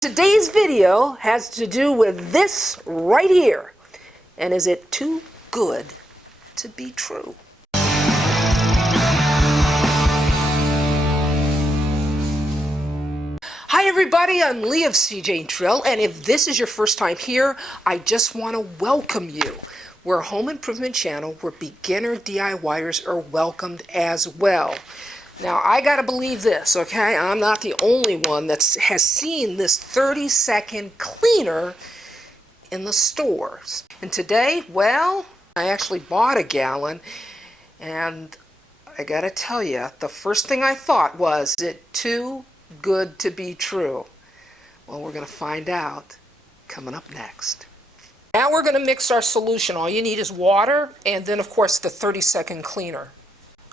Today's video has to do with this right here. And is it too good to be true? Hi everybody, I'm Leah of seejanedrill, and if this is your first time here, I just want to welcome you. We're a home improvement channel where beginner DIYers are welcomed as well. Now, I gotta believe this, okay? I'm not the only one that has seen this 30-second cleaner in the stores. And today, well, I actually bought a gallon, and I gotta tell you, the first thing I thought was, is it too good to be true? Well, we're gonna find out coming up next. Now we're gonna mix our solution. All you need is water, and then, of course, the 30-second cleaner.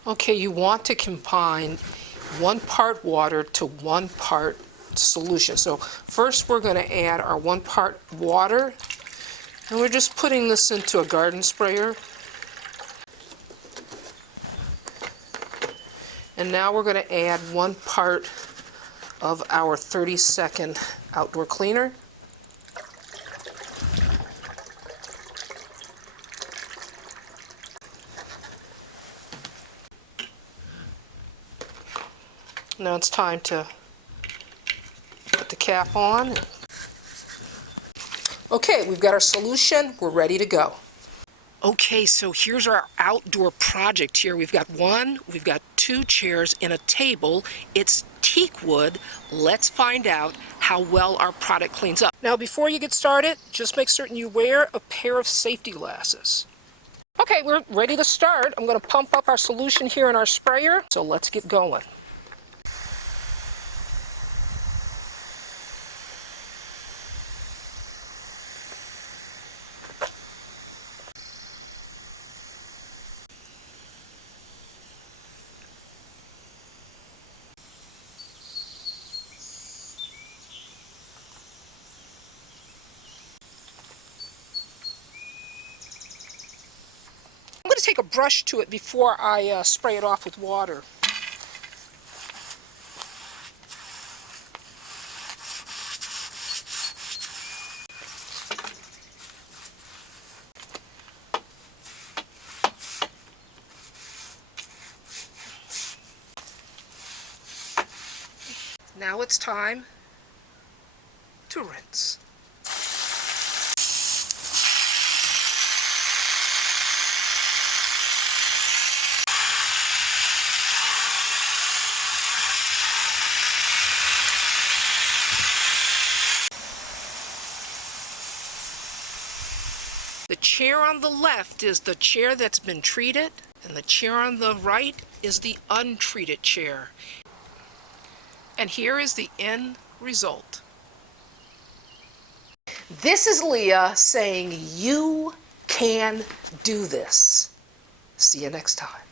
Okay, you want to combine 1 part water to 1 part solution. So first we're going to add our 1 part water, and we're just putting this into a garden sprayer. And now we're going to add 1 part of our 30-second outdoor cleaner. Now it's time to put the cap on. Okay, we've got our solution. We're ready to go. Okay, so here's our outdoor project here. We've got 2 chairs and a table. It's teak wood. Let's find out how well our product cleans up. Now, before you get started, just make certain you wear a pair of safety glasses. Okay, we're ready to start. I'm going to pump up our solution here in our sprayer, so let's get going. I'm going to take a brush to it before I spray it off with water. Now it's time to rinse. The chair on the left is the chair that's been treated, and the chair on the right is the untreated chair. And here is the end result. This is Leah saying you can do this. See you next time.